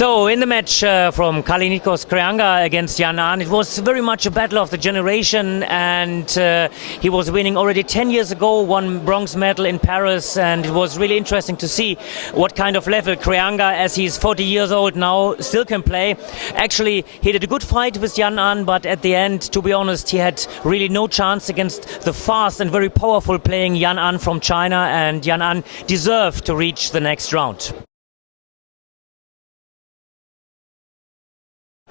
So in the match from Kalinickos Krianga against Jan Ahn, it was very much a battle of the generation, and he was winning already 10 years ago, won bronze medal in Paris, and it was really interesting to see what kind of level Krianga, as he's 40 years old now, still can play. Actually, he did a good fight with Jan Ahn, but at the end, to be honest, he had really no chance against the fast and very powerful playing Jan Ahn from China, and Jan Ahn deserved to reach the next round.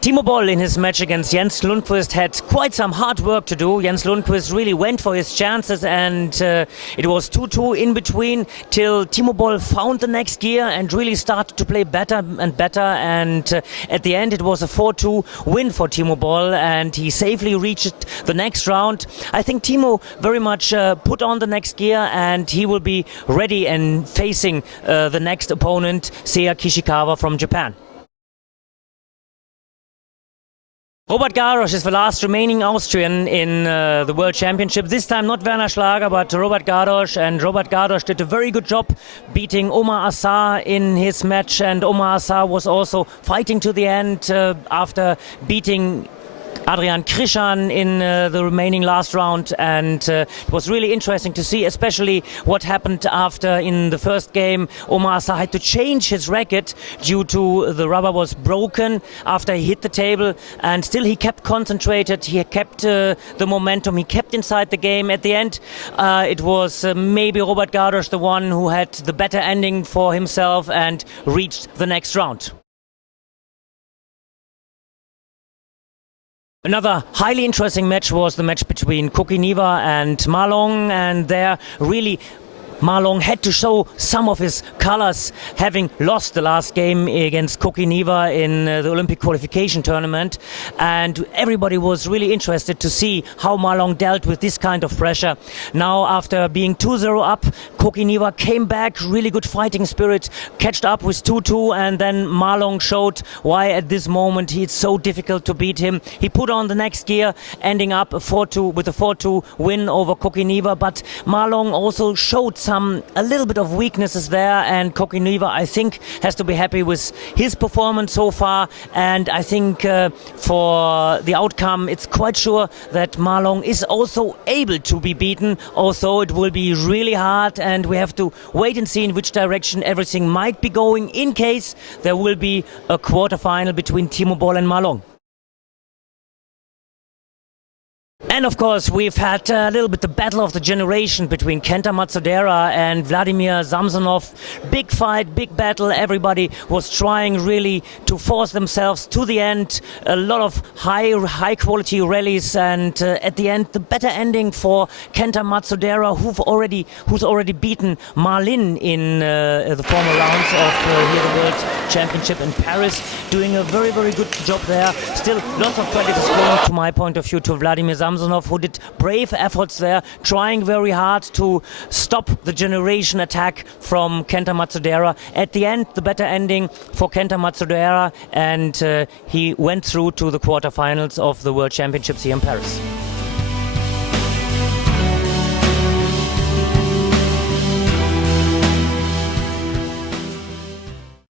Timo Boll in his match against Jens Lundqvist had quite some hard work to do. Jens Lundqvist really went for his chances, and it was 2-2 in between till Timo Boll found the next gear and really started to play better and better, and at the end it was a 4-2 win for Timo Boll, and he safely reached the next round. I think Timo very much put on the next gear, and he will be ready and facing the next opponent, Seiya Kishikawa from Japan. Robert Garros is the last remaining Austrian in the World Championship. This time not Werner Schlager, but Robert Garros. And Robert Garros did a very good job beating Omar Assar in his match. And Omar Assar was also fighting to the end after beating Adrian Krishan in the remaining last round, and it was really interesting to see, especially what happened after in the first game. Omar Assar had to change his racket due to the rubber was broken after he hit the table, and still he kept concentrated, he kept the momentum, he kept inside the game. At the end it was maybe Robert Garros the one who had the better ending for himself and reached the next round. Another highly interesting match was the match between Kokiniva and Ma Long, and there really Ma Long had to show some of his colors, having lost the last game against Kokiniva in the Olympic qualification tournament, and everybody was really interested to see how Ma Long dealt with this kind of pressure. Now, after being 2-0 up, Kokiniva came back, really good fighting spirit, catched up with 2-2, and then Ma Long showed why at this moment it's so difficult to beat him. He put on the next gear, ending up with a 4-2 win over Kokiniva, but Ma Long also showed a little bit of weaknesses there, and Kokiniva, I think, has to be happy with his performance so far, and I think for the outcome it's quite sure that Ma Long is also able to be beaten, although it will be really hard, and we have to wait and see in which direction everything might be going in case there will be a quarterfinal between Timo Boll and Ma Long. And of course, we've had a little bit the battle of the generation between Kenta Matsudera and Vladimir Samsonov. Big fight, big battle. Everybody was trying really to force themselves to the end. A lot of high quality rallies, and at the end, the better ending for Kenta Matsudera, who's already beaten Ma Lin in the former rounds of the World Championship in Paris, doing a very, very good job there. Still, lots of credit is going, to my point of view, to Vladimir Samsonov, who did brave efforts there, trying very hard to stop the generation attack from Kenta Matsudera. At the end, the better ending for Kenta Matsudera, and he went through to the quarterfinals of the World Championships here in Paris.